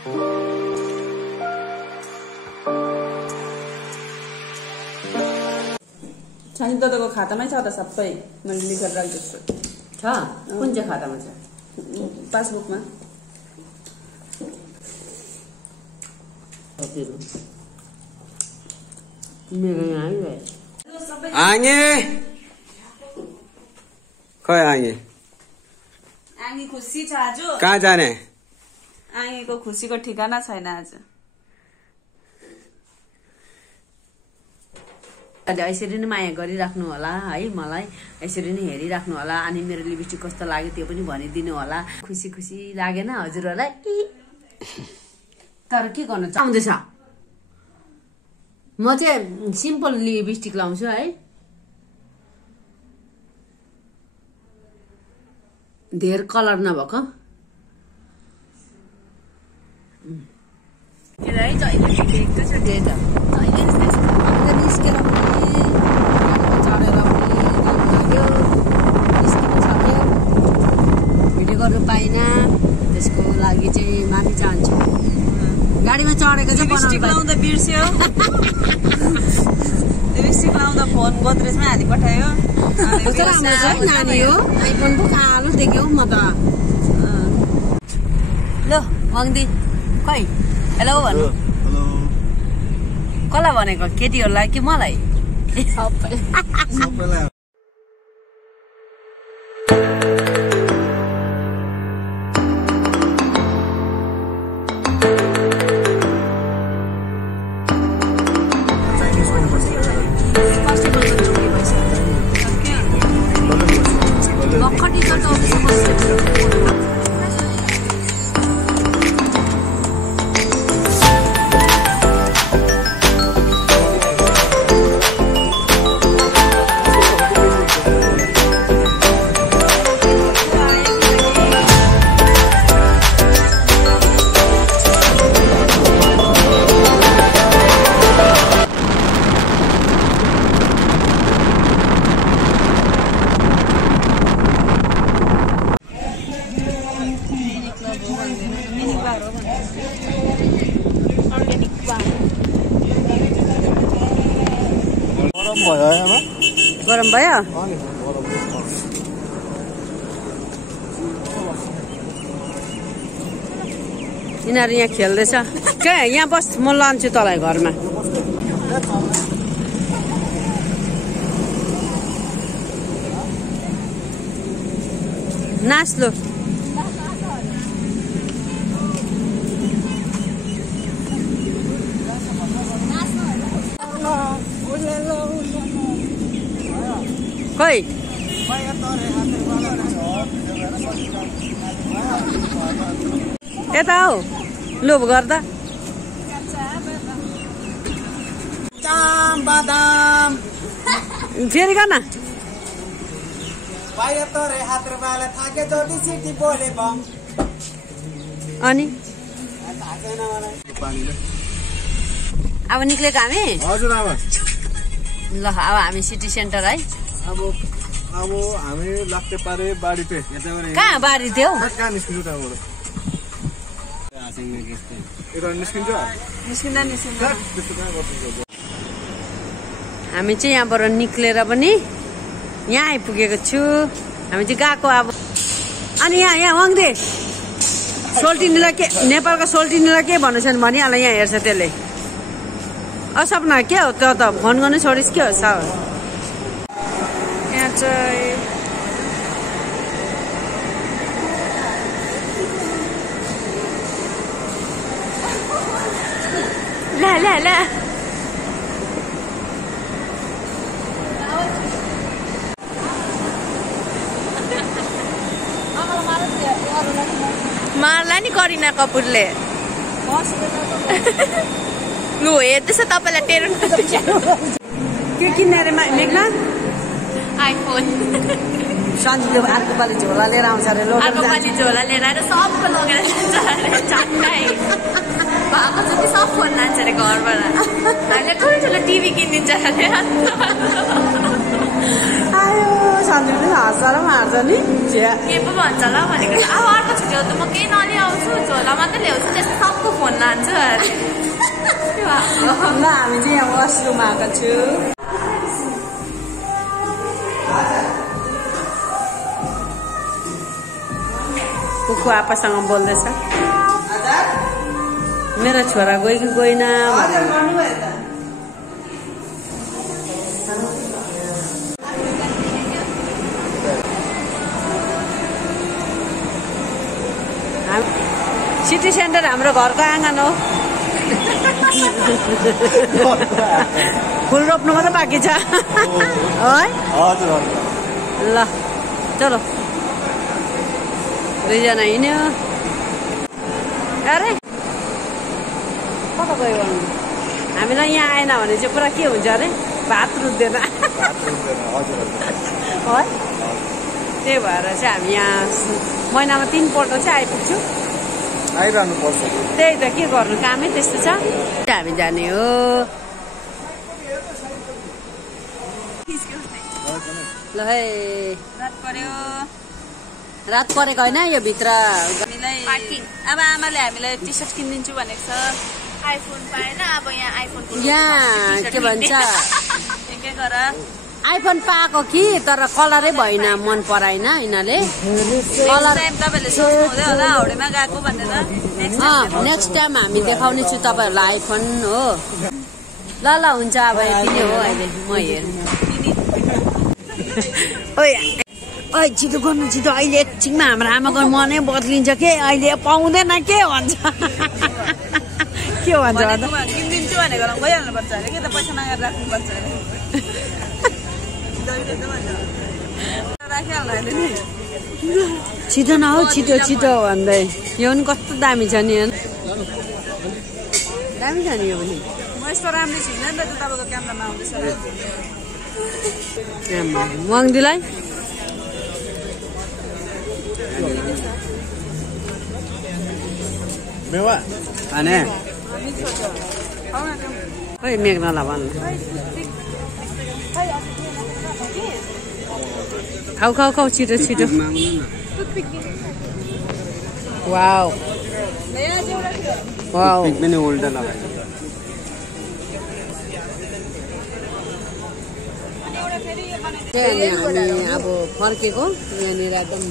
छानी दादाको खातामै छ त सबै मैले लेखेर राखेको छु छ कुन चाहिँ खातामा छ पासबुकमा मेरो यहाँ आइरहे आगे खै आगे आँगी खुसी छ आज कहाँ जाने आँगीको खुसीको ठिकाना छैन आज यसरी नै माया गरिराख्नु होला है मलाई यसरी नै हेरिराख्नु होला अनि मेरो लिपस्टिक कस्तो लाग्यो त्यो पनि भनिदिनु होला खुसी खुसी लागेन हजुरहरूलाई तर के गर्नु चाहँदैछ म चाहिँ सिम्पल लिपस्टिक लाउँछु है धेर कलर नभएको है जहिले एकैचोटि त जहिले निस्केर भिडियो गर्नु पाइनँ त्यसको लागि चाहिँ माफी चाहन्छु गाडीमा चढेको चाहिँ लिपस्टिक लाउँदा बिर्स्यो लिपस्टिक लाउँदा फोन गोदरेजमै हालिपठायो नानी हो आइफोन पो कालो देख्यो म त ल मङ्दी खै हेलो भन्नु कसलाई भनेको केटीहरूलाई कि मलाई सबैलाई गरम भयो यिनीहरू यहाँ खेल्दैछ के यहाँ बस म लान्छु तँलाई घरमा नाच लो खै यता हौ लोभ गर्दा बादाम फेरि गर्न अनि अब निक्लेको हामी हजुर आमा ल अब हामी सिटी सेन्टर है अब हामी लाग्दै पारे बाडी पे कहाँ बारी थियो कहाँ निस्किनु त्यहाँबाट निस्किन्छ हामी चाहिँ यहाँबाट निक्लेर पनि यहाँ आइपुगेको छु हामी चाहिँ गएको अब अनि यहाँ वाङ्दे सोल्टिनीलाई के नेपालको सोल्टिनीलाई के भन्नु छ भनिहाल यहाँ हेर्छ त्यसले सपना के हो त्यो त फोन गर्नु छोडिस् के हो स यहाँ चाहिँ ला ला ला मार्ला नि करिना कपुरले लु हेर्दैछ तपाईँलाई टेरो के किन्ने अरे मेघना आइफोन सन्जीले अर्को पालि झोला लिएर आउँछ अरे अर्को पालि झोला लिएर आएर सबको लगेर जान्छ अरे चट्टाइ भएको जति सब फोन लान्छ अरे घरबाट हामीले ठुल्ठुलो टिभी किनिदिन्छ अरे आयो सन्जीले हाँस्छ र मार्छ नि के पो भन्छ ल भनेको अब अर्को छुट्यो त म केही नलिआउँछु झोला मात्रै ल्याउँछु त्यस्तो सबको लान्छु अरे ल हामी चाहिँ यहाँ वासरुम आएको छु कुकु आपासँग बोल्दैछ मेरो छोरा गयो कि गएन सिटी सेन्टर हाम्रो घरको आँगन हो फुल रोप्नु मात्रै बाँकी छ है ल चलो दुईजना हिँड्यो अरे कता गयो हामीलाई यहाँ आएन भने चाहिँ पुरा के हुन्छ अरे भात रुच्दैन है त्यही भएर चाहिँ हामी यहाँ महिनामा 3 पल्ट चाहिँ आइपुग्छु आइरहनु पर्छ त्यही त के गर्नु कामै त्यस्तो छ हामी जाने हो ल है रात परेको होइन यो भित्र अब आमाले हामीलाई टी सर्ट किनिदिन्छु भनेको छ आइफोन पाएन अब यहाँ आइफोन यहाँ के भन्छ के गर आइफोन पाएको कि तर कलरै भएन मन पराएन यिनीहरूले कलर तपाईँले सोच्नुहुँदै होला हाउडेमा गएको भनेर नेक्स्ट टाइम हामी देखाउने छु तपाईँहरूलाई आइफोन हो ल ल हुन्छ अब यति नै हो अहिले म हेर्नु ओइ छिटो गर्नु छिटो अहिले एकछिनमा हाम्रो आमाको मनै बदलिन्छ के अहिले पाउँदैन के भन्छ के भन्छ किनिदिन्छु भनेको गइहाल्नुपर्छ अरे के त पैसा मागेर राख्नुपर्छ अरे छिटो न हौ छिटो छिटो भन्दै यो पनि कस्तो दामी छ नि दामी छ नि यो पनि म यस्तो राम्रै छुइनँ नि त तपाईँको क्यामेरामा आउँदैछ मङ्दीलाई मेवा खाने खोइ मेघनालाई भन्नु खाऊ खाऊ खाऊ छिटो छिटो वाउ वाउ पनि उल्टा लगायो हामी अब फर्केको यहाँनिर एकदम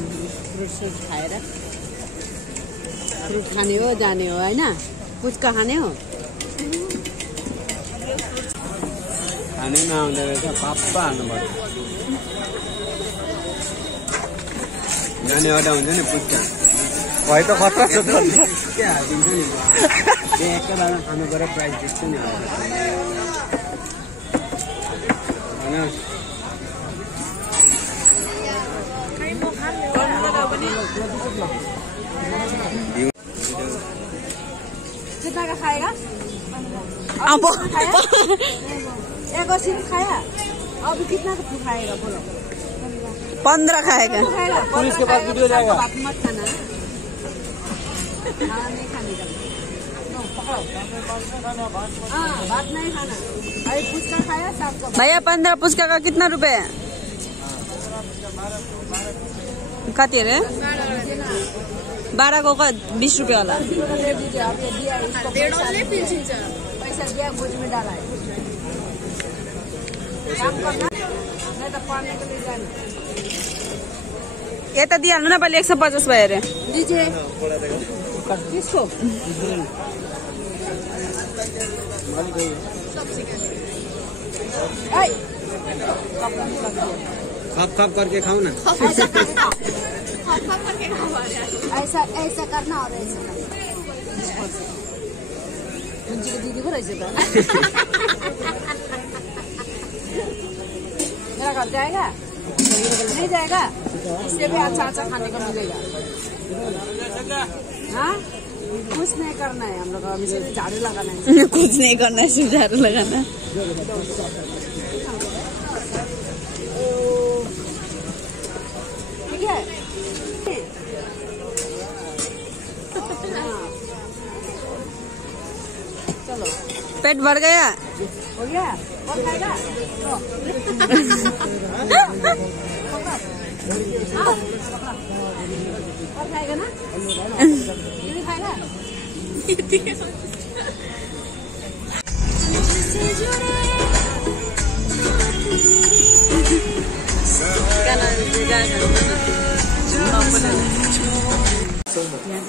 फ्रुट खाएर फ्रुट खाने हो जाने हो होइन पुच्का खाने हो खानै नआउँदो रहेछ पाप्पा हाल्नुपर्छ नानीबाट हुन्छ नि पुच्का भए त खतरा छ त के हालिदिन्छ नि एकै बेला खानु पऱ्यो प्राइस दिन्छु नि होइन कितना का खाएगा अब एक सिर्फ खाया अभी कितना का खाएगा बोलो 15 खाएगा पुलिस के पास वीडियो जाएगा बात मत खाना नहीं खाने का भात नहीं खाना अरे पुचका खाया सबको भैया 15 पुचका का कितना रुपए है कति अरे 12 को 20 रुपये होला पैसा दिया भोज में डाला है काम करना नहीं तो पढ़ने के लिए जाना यता दिइहाल्नु न पहिले 150 भयो अरे दीजिए किसको खप खप करके खाऊ ना ऐसा ऐसा करना और ऐसा करना दीदी को ऐसे करना मेरा घर जाएगा नहीं जाएगा इससे भी अच्छा अच्छा खाने को मिलेगा हाँ कुछ नहीं करना है हम लोग अभी से झाड़ू लगाना है कुछ नहीं करना है सिर्फ झाड़ू लगाना है ठीक है चलो पेट भर गया हो गया और खाएगा और खाएगा ना ये भी खाएगा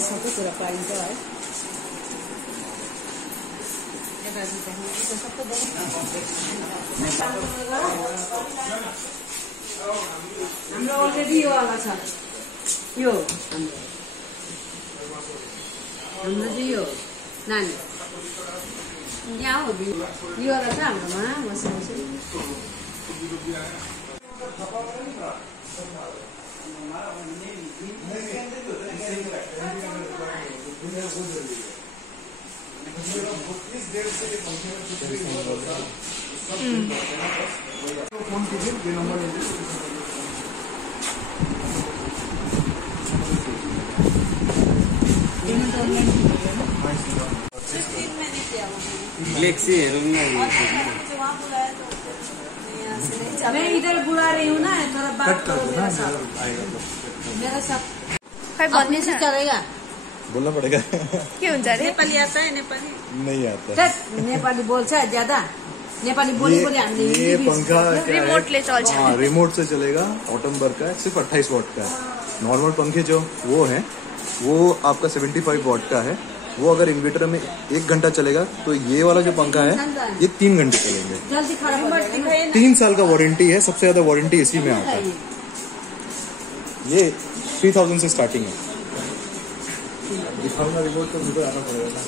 सबै कुरा पाइन्छ है। हाम्रो अलरेडी यो वाला छ, यो हाम्रो चाहिँ यो नानी यहाँ हो, यो वाला छ हाम्रोमा वसिङ मेसिन। ग्लेक्सी हेरौँ न। मैं इधर बुला रही हूँ ना, थोड़ा बात करो मेरा साथ। अपने से चलेगा, बोलना पड़ेगा। के हुन्छ अरे? नेपाली आता है? नेपाली नहीं आता। नेपाली बोल्छ ज्यादा, नेपाली बोली हामीले ये पंखा रिमोटले चल्छ। हाँ, रिमोट से चलेगा। ऑटमबर्ग का है, सिर्फ 28 वॉट का है। नॉर्मल पंखे जो वो है वो आपका 75 वॉट का है। वो अगर इन्वर्टर में 1 घंटा चलेगा तो ये वाला जो पंखा है ये 3 घंटे चलेंगे। 3 साल का वारंटी है, सबसे ज्यादा वारंटी इसी में आता है। ये 3000 से स्टार्टिंग है। दिखाऊंगा रिमोट तो मुझे आना पड़ेगा।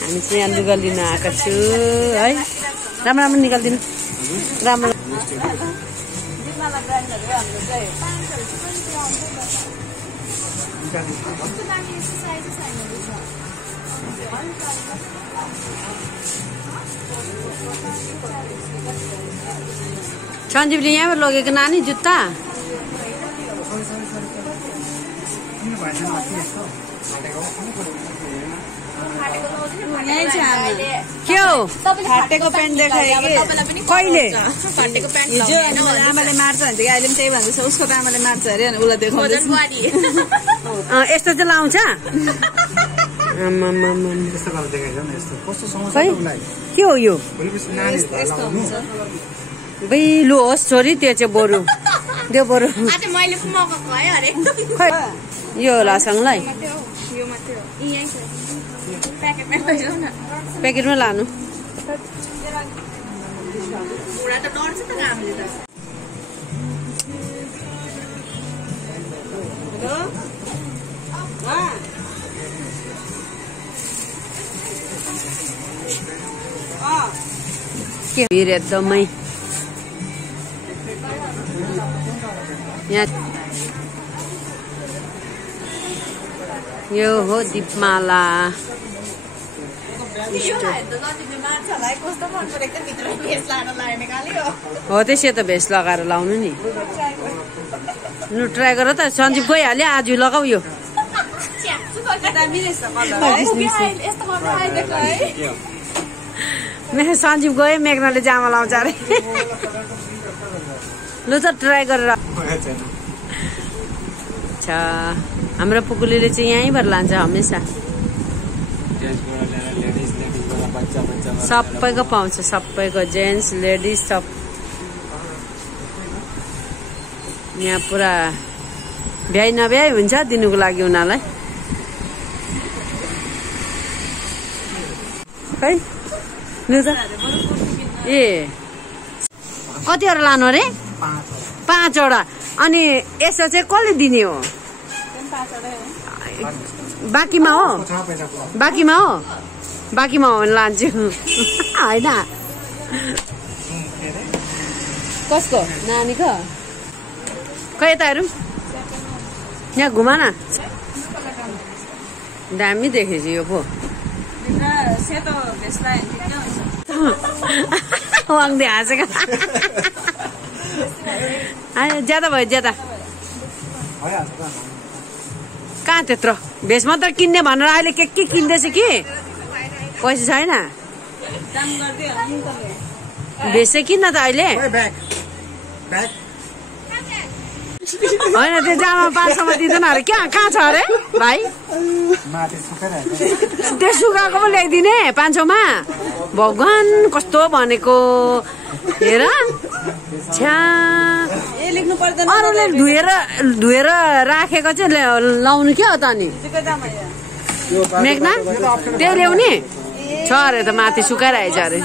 हामी चाहिँ यहाँ लुगा लिन आएको छु है। राम्रो राम्रो निकालिदिनु, राम्रो सञ्जीवले यहाँबाट लगेको नानी जुत्ता के हो? फाटेको प्यान्ट देखायो कि कहिले? हिजो आमाले मार्छ भने अहिले पनि त्यही भन्दैछ, उसको त आमाले मार्छ अरे अनि उसलाई देखाउँदैछ। यस्तो चाहिँ लाउँछ? के हो यो? लु होस् छोरी, त्यो चाहिँ बरु त्यो बरु यो लासँगलाई प्याकेटमा लानु। भिड एकदमै यहाँ। यो हो दीपमाला। हो त्यसै त भेस्ट लगाएर लाउनु नि। लु ट्राई गर त। सञ्जीव गइहाल्यो, आज लगाऊ यो। सञ्जीव गयो, मेघनाले जामा लाउँछ अरे। लु त ट्राई गरेर। अच्छा, हाम्रो पुकुलीले चाहिँ यहीँबाट लान्छ हमेसा। सबैको पाउँछ, सबैको, जेन्ट्स लेडिज सब। यहाँ पुरा भ्याइ नभ्याइ हुन्छ दिनुको लागि उनीहरूलाई। खै लु त। ए कतिवटा लानु अरे? 5वटा। अनि यसो चाहिँ कसले दिने हो? बाँकीमा हो? बाँकीमा हो? बाँकीमा हो भने लान्छु होइन। कसको? नानीको? खै यता हेरौँ, यहाँ घुमा न। दामी देखेछु यो पो। वाङदे हाँसेको। ज्यादा भयो, ज्यादा कहाँ त्यत्रो भेष मात्र किन्ने भनेर अहिले के किन्दैछ कि पैसा छैन। भेष चाहिँ किन्न त अहिले। होइन त्यो जामा 500 मा दिँदैन अरे कहाँ छ अरे भाइ त्यो सुकाएको पो ल्याइदिने 500 मा भगवान कस्तो भनेको हेर छ्या अरूले धुएर राखेको चाहिँ लाउनु क्या त नि मेघना त्यो ल्याउने छ अरे त माथि सुकाइरहेछ अरे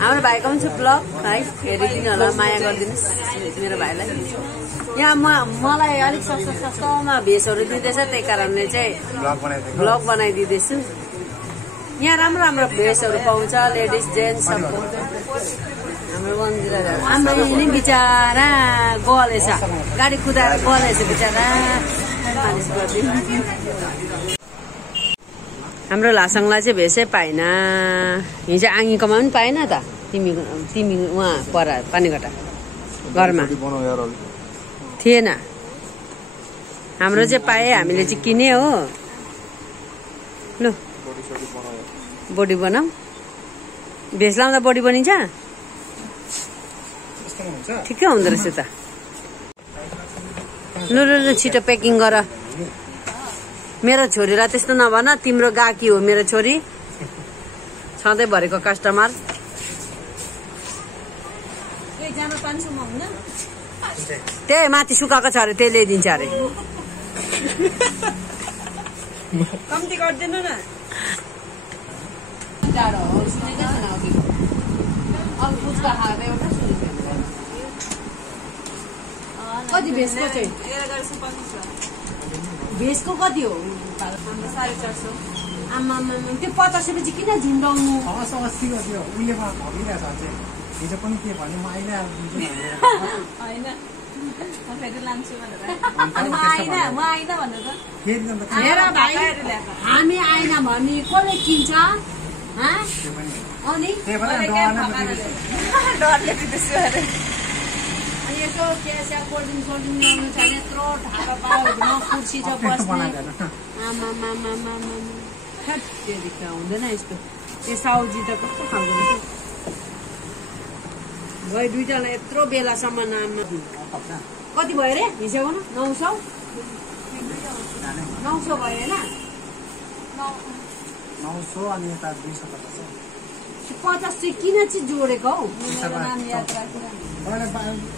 हाम्रो भाइको पनि छ ब्लग है हेरिदिनु होला माया गरिदिनुहोस् मेरो भाइलाई यहाँ मलाई अलिक सस्तोमा भेषहरू दिँदैछ त्यही कारणले चाहिँ ब्लग बनाइदिँदैछु यहाँ राम्रो राम्रो भेषहरू पाउँछ लेडिज जेन्ट्स सबको हाम्रो मन्दिर हाम्रो नि बिचरा गलेछ गाडी कुदाएर गलेछ बिचरा मालिस गरिदिनु हाम्रो लासाङलाई चाहिँ भेषै पाएन हिजो आङीकोमा पनि पाएन त तिमी उहाँ पर पानीघटा घरमा थिएन हाम्रो चाहिँ पाए हामीले चाहिँ किने हो लु बडी बनाऊ भेष लाउँदा बडी बनिन्छ ठिकै हुँदो रहेछ त लु लु छिटो प्याकिङ गर मेरो छोरीलाई त्यस्तो नभन तिम्रो गाकी हो मेरो छोरी सधैँ भरेको कस्टमर त्यही माथि सुकाएको छ अरे त्यही ल्याइदिन्छ अरे कम्ती गरिदिनु न कति भेषको चाहिँ भेषको कति हो 450 आमा त्यो 50 रुपियाँ चाहिँ किन झुन्डाउनु हिजो पनि के भन्यो म आइना हामी आइना भने कसले किन्छ अनि यस्तो क्यासिया कोल्ड ड्रिङ्क ल्याउनु छ भने यत्रो ढाका पायो कुर्सी छ बस्ने त्यो हुँदैन यस्तो त्यो साउजी त कस्तो खालको रहेछ भाइ दुईजना यत्रो बेलासम्म नाममा कति भयो अरे हिसाब गर्नु 900 भयो होइन 900 अनि यता 250 50 चाहिँ किन चाहिँ जोडेको हौ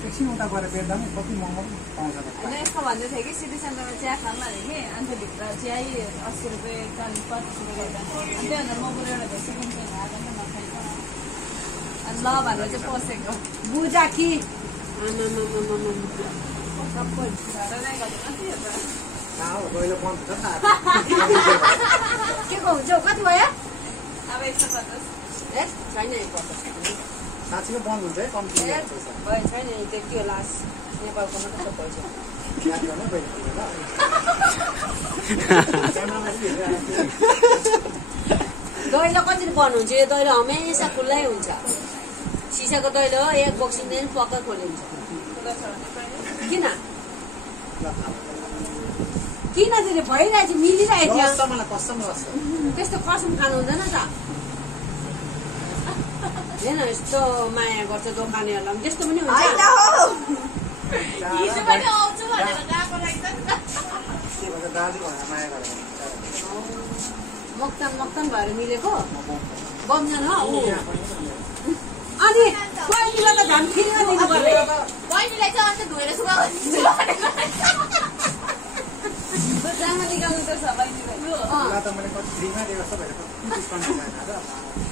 एकछिन उता गएर बेच्दा पनि कति महँगो पाउँछ यस्तो भन्दै थियो कि सिटी सेन्टरमा चिया खानु अरे कि अन्त भित्र चिया 80 रुपियाँ 40-50 रुपियाँ गर्दा अनि त्यही भनेर म बरु एउटा भेषै किन्छु अनि ल भनेर चाहिँ पसेको बुझा कि के को हुन्छ कति भयो अब 150 छैन साँच्चीको बन्द हुन्छ है कम्ती भयो छैन त्यो के लास नेपालको मात्रै पैसा दैलो कसरी बन्नुहुन्छ यो दैलो हमेसा खुल्लै हुन्छ सिसाको दैलो हो एक बक्सिँदैन पक्कै खोलिन्छ किन त्यसले भइरहेछ मिलिरहेछ त्यस्तो कसम खानु हुँदैन त हेर्न यस्तो माया गर्छ दोकानेहरूलाई पनि त्यस्तो पनि हुन्छ मक्तन भएर मिलेको बमजन हो अनि बहिनीलाई त झन् फ्रीमा दिनु पर्ने बहिनीलाई चाहिँ अन्त धोएर सुकाउँछ जामा निकाल्नु त छ बहिनीलाई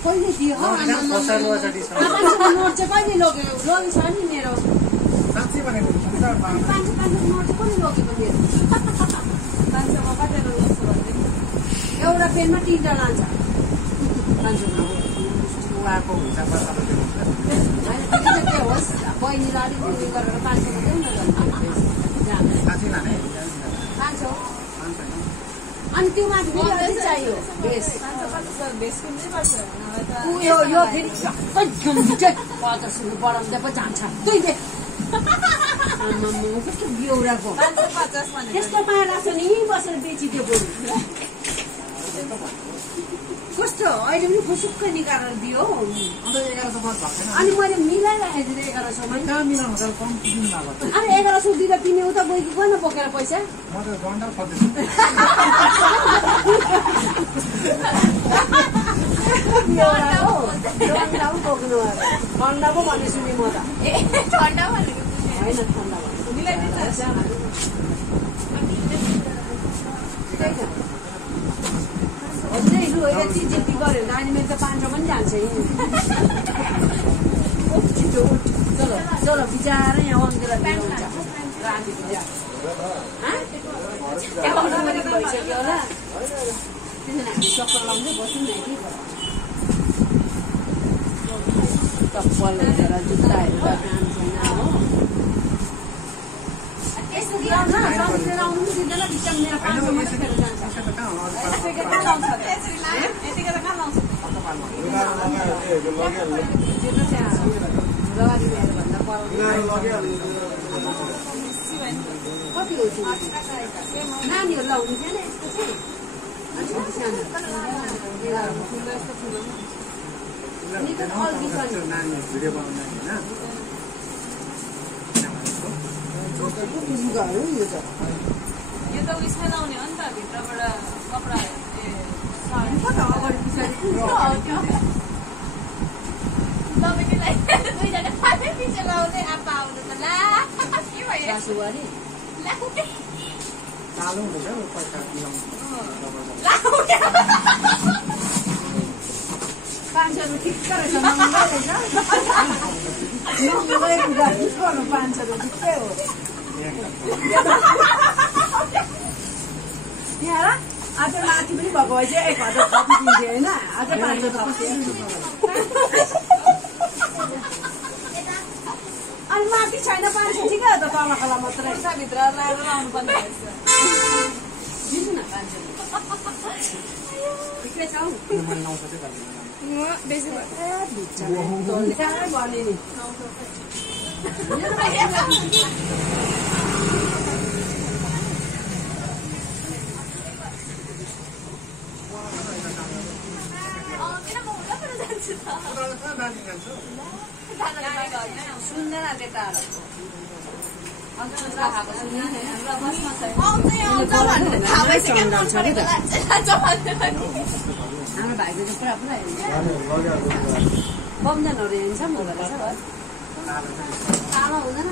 कहिले दियो नोट चाहिँ कहिले लगेको छ नि मेरो 500 नोट चाहिँ कहिले लगेको मेरो 500 मा कति लाग्छ भन्दै एउटा पेनमा 3टा लान्छ 500 के होस् बहिनीलाई अलिक उयो गरेर 500 देऊ न 500 अनि त्यो माथि फेरि चाहियो भेष यो फेरि सबै झुम्झुटे 50 रुपियाँ बढाउँदै पो जान्छ कस्तो बेहोराको 550 त्यस्तो पाएर नि बसेर बेचिदियो बरु कस्तो अहिले पनि फुसुक्कै निकालेर दियो। अन्त 1100 बस भएको छैन। अनि मैले मिलाइराखेको थिएँ 1100 मा। कहाँ मिलाउनु त कम्ती दिनु भएको त। अनि 1100 दिँदा तिमी उता गयो कि गएन बोकेर पैसा? म त गन्डा खोज्दैछु। ठन्डा पो बोक्नु अरे। ठन्डा पो भन्ने सुने म त। ठन्डा भनेको होइन ठन्डा भन्नु। मिलाइदिन्छ। हजुर लु यति जिद्दी गऱ्यो भने अनि मेरो त 500 पनि जान्छ नि। छिटो उठ चलो चलो बिचारा यहाँ अङ्केला भिड हुन्छ राति बिचारा भइसक्यो होला त्यसैले हामी चक्कर लाउँदै बस्यौँ न कि चप्पल हेरेर जुत्ता हेरेर काम छैन हो सम्झेर आउनु पनि दिँदैन बिचमा मेरो 500 मात्रै फेर जान्छ यतिखेर कहाँ लाउँछ लगाडी ल्याएर भन्दा कति हो नानीहरू लाउनु थिएन यस्तो चाहिँ यो त उयसमै लाउने हो नि त भित्रबाट कपडा अगाडि पछाडि तपाईँलाई दुईजना पाँचै पछि लाउँदै आप्पा आउनु त ला के भयो कालो हुँदैछ पैसा मिलाउनु 500 रुपियाँ ठिक्क रहेछ महँगो रहेछ महँगै कुरा गर्नु 500 रुपियाँ ठिक्कै हो यहाँ आज माथि पनि भएको भए चाहिँ 1000 थपी दिन्थ्यो होइन आज 500 थप्थ्यो अनि माथि छैन 500 ठिकै हो त तलकला मात्रै भित्र लगाएर लाउनु पर्ने रहेछ दिन्छु न 500 ठिकै छ हौ बेसी भने नि सुन्दैन त्यता हाम्रो भाइको चाहिँ पुरा पुरा बम्जनहरू हेर्छ हुँदो रहेछ तामा हुँदैन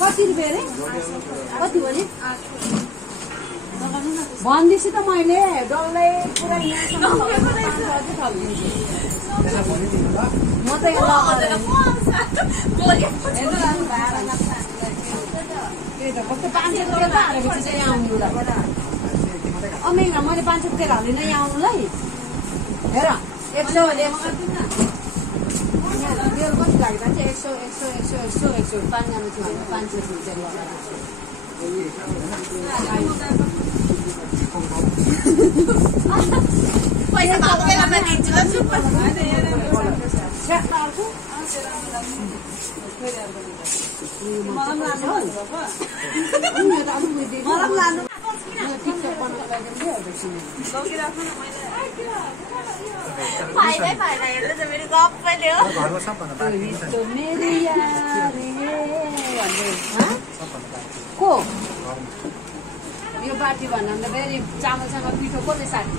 कति रुपियाँ अरे कति भने भन्दैछु त मैले डल्लै पुरा म त कस्तो 500 रुपियाँ हालेपछि चाहिँ यहाँ आउनु मेघना मैले 500 रुपियाँ हालेन यहाँ आउनुलाई हेर 100 तेल कति लाग्यो भने चाहिँ 100 पाँचजना थियो भने 500 रुपियाँ लगाएर पैसा भएको बेलामा दिन्छु ल चुप को यो बाटी भन्दा फेरि चामलसँग पिठो कसले साथी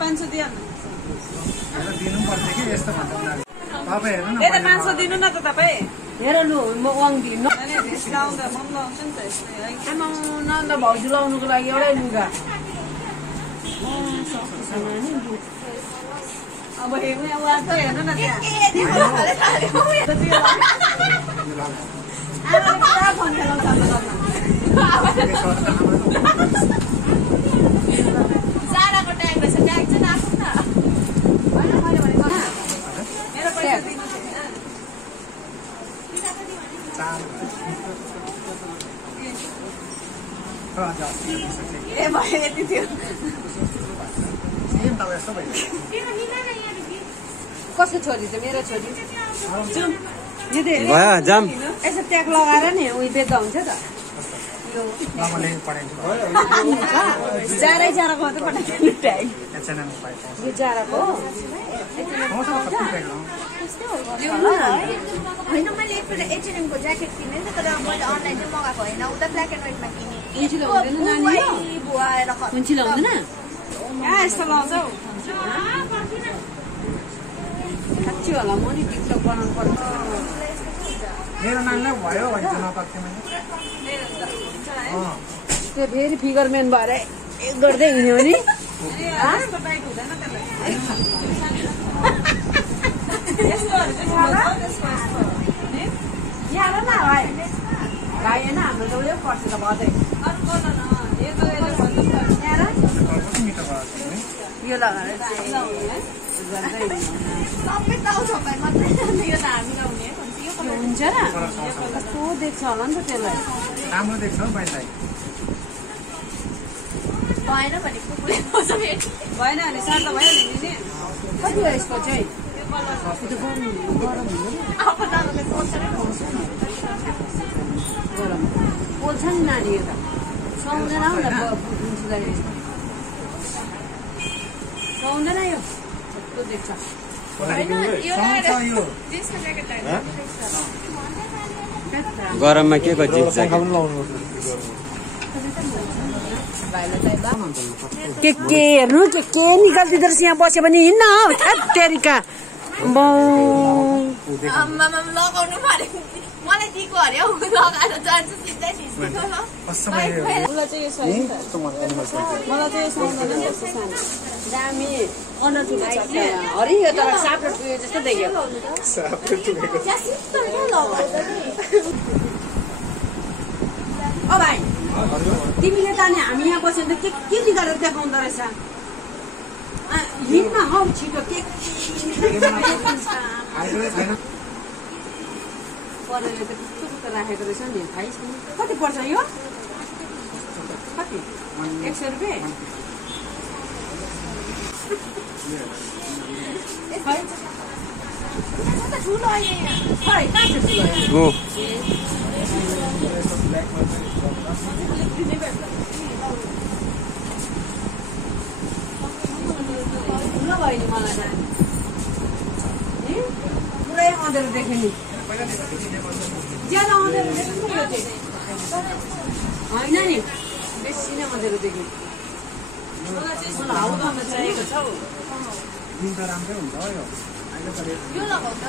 500 दियो दिनु पर्छ कि यस्तो भन्दा तपाईँ हेर्नु न 500 दिनु न त तपाईँ हेर लु म वाङ्गी नन्द भाउजू लाउनुको लागि एउटै लुगा अब हेर्नु हेर्नु न जाडाको ट्याग रहेछ ट्याग चाहिँ राख्नु न मेरो पैसा दिनु ए भयो यति थियो कसको छोरी चाहिँ मेरो छोरी भयो जाम यसो ट्याग लगाएर नि उयो बेच्दा हुन्छ त जारै जाराको मात्रै पठाइदिनु ट्याग यो जाराको होइन मैले एकपल्ट H&M-को ज्याकेट किनेँ नि तर मैले अनलाइन चाहिँ मगाएको होइन उता ब्ल्याक एन्ड व्हाइटमा किनेँ यस्तो लाउँछ हौ साँच्ची होला म नि टिकटक बनाउनु पर्छ मेरो नानीलाई भयो भन्छ नपाक्थेँ मैले त्यो फेरि फिगरम्यान भएर गर्दै हिँड्यो नि भाइ होइन हाम्रो त उयो पर्छ त भदै यो लगाएर हुन्छ र कस्तो देख्छ होला नि त त्यसलाई राम्रो देख्छ हौ भाइलाई भएन भने कुकुरले भएन भने सार्दा भयो नि कति हो यसको चाहिँ गरम पोल्छ नि नानी यो त सुहाउँदैन हौ न सुहाउँदैन यो कस्तो देख्छ गरममा के को जिप ज्याकेट के हेर्नु के निकाल्दिँदो रहेछ यहाँ बस्यो भने हिँड्न हौ तेरिका लगाउनु पर्यो मलाई दिएको अरे हौ लगाएर जान्छु सिधै दामी हरि यो त साप्रो टुयो जस्तो देख्यो ओ भाइ तिमीले त नि हामी यहाँ बस्यो भने के निकालेर देखाउँदो रहेछ हिँड्न हौ छिटो के परेर त कस्तो राखेको रहेछ नि थाहै छैन कति पर्छ यो कति 100 रुपियाँ पुरै अँधेरो देखेँ नि ज्यादा अँधेरो देख्नु यो चाहिँ होइन नि बेसी नै अँधेरो देखेँ मलाई हाउडामा चाहिएको छ हौ दिन त राम्रै हुन्छ हो यो लगाउ त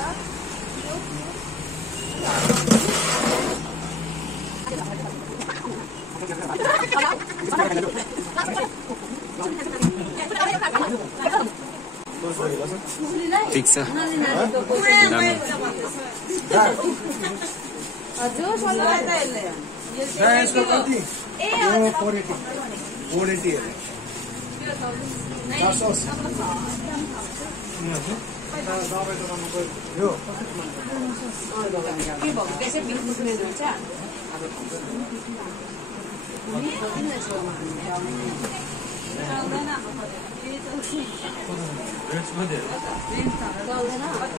ठिक छ हजुर सल्लाह त यसले यसको कति यो 480 हेरे दबाई दोकानमा गयो के भएको त्यसै बिग्रिने हुन्छ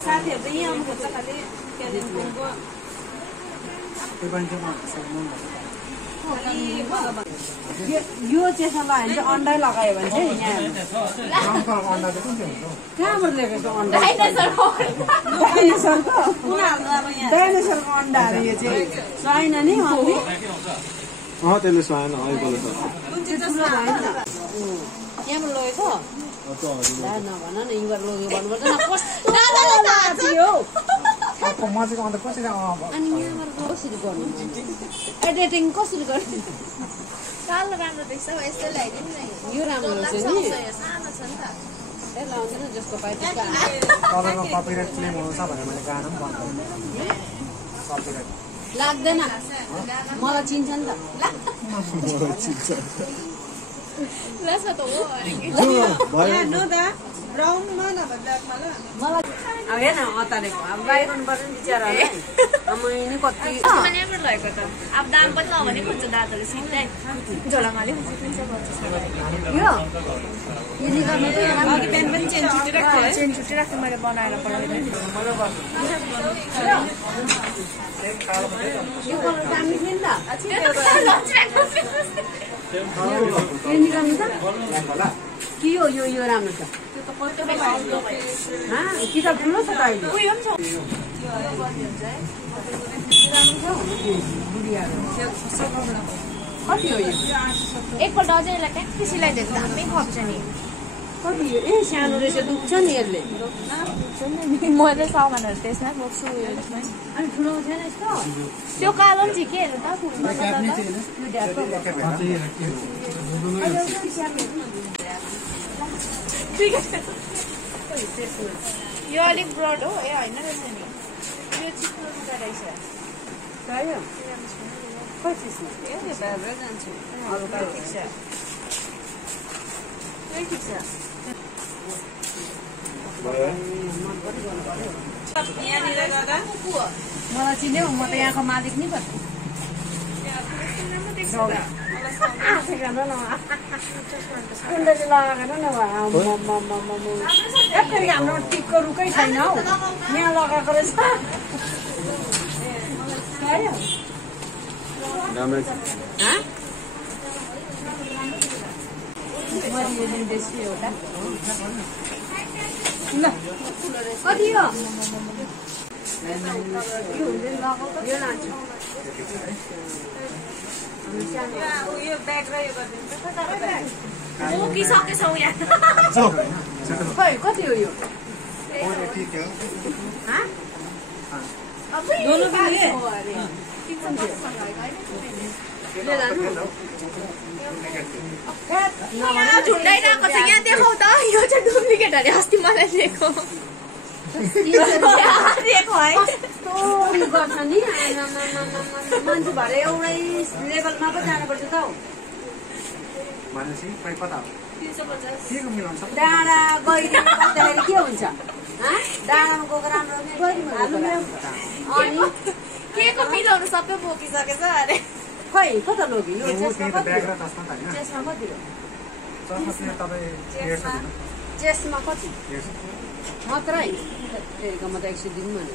साथीहरू त यहाँ आउनु खोज्छ खालि कालिम्पोङको यो चाहिँ लगायो भने चाहिँ अन्डै लगायो भने चाहिँ यहाँ कहाँबाट ल्याएको अन्डा डाइनोसरको अन्डाहरू यो चाहिँ छैन नि मम्मी त्यसले सुहाएन यहाँबाट लगेको नभन न युवा लग्यो भन्नुपर्छ अनि यहाँबाट कसरी गर्नु एडिटिङ कसरी गर्नु कालो राम्रो देख्छ यस्तै ल्याइदिनु नि यो राम्रो रहेछ नि सानो छ नि त ए लाउँदैन जसको पाइ तपाईँको कपिराइट क्लेम हुन्छ भनेर मैले गाना पनि भन्छु कपिराइट लाग्दैन मलाई चिन्छ नि त अब हेर न अतारेको अब लगाइरहनु पर्छ नि बिचरालाई मैले कति लगेको त अब दाम पनि नभने खोज्छ दाजुले सिधै झोलामाले यो निकाल्नु चाहिँ अघि बिहान पनि चेन छुट्टी राख्थेँ मैले बनाएर पठाइदिएँ यो कलर दामी थियो नि त यो निकाल्नु त कि यो राम्रो छ किताब ठुलो छ त अहिले कति हो यो एकपल्ट अझै यसलाई ट्याक्कै सिलाइदिएको दामी खप्छ नि कति हो ए सानो रहेछ दुख्छ नि यसले मैले सामानहरू त्यसमै बोक्छु अनि ठुलो छैन यस्तो त्यो कालो पनि ठिकै हेर्नु त यो अलिक ब्रड हो ए होइन रहेछ नि यो चिप्लो लुगा रहेछ जान्छु ठिक छ मलाई चिन्यौ म त यहाँको मालिक नि पर्छ हाम्रो टिकको रुखै छैन हौ यहाँ लगाएको रहेछ कति हो यो लान्छु यो ब्याग र यो गरिदिन्छ बोकिसकेछौँ यहाँ खै कति हो यो झुन्डाइरहेको छ यहाँ देखाउ त यो चाहिँ डुप्लिकेट अरे अस्ति मलाई दिएको गर्छ नि मान्छे भएर एउटै लेभलमा पो जानुपर्छ त हौ डाँडा गहिरो बस्दाखेरि के हुन्छ डाँडामा गएको राम्रो अनि के को मिलाउनु सबै बोकिसकेछ अरे खै कता लग्यो चेस्टमा कति हो चेस्टमा कति मात्रै म त 100 दिनु भने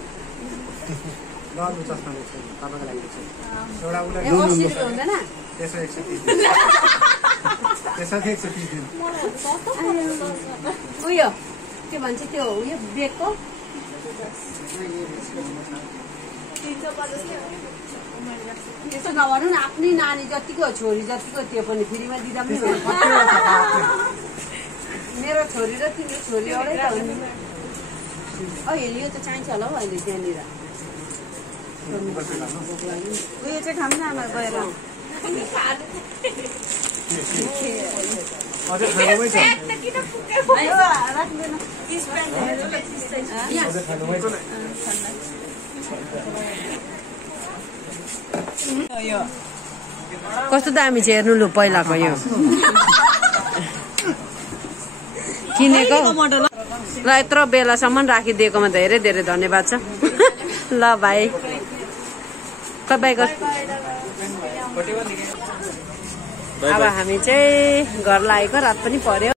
80 रुपियाँ हुँदैन उयो के भन्छ त्यो उयो बेगको त्यस्तो नभनौँ न आफ्नै नानी जतिको छोरी जतिको त्यो पनि फ्रीमा दिँदा पनि मेरो छोरी र तिम्रो छोरी एउटै त हो नि अहिले यो त चाहिन्छ होला हौ अहिले त्यहाँनिर उयो चाहिँ खाऊँ न आमा गएर कस्तो दामी छ हेर्नु लु पहिलाको यो किनेको ल यत्रो बेलासम्म राखिदिएकोमा धेरै धेरै धन्यवाद छ ल भाइ बाई गर अब हामी चाहिँ घर लागेको रात पनि पर्यो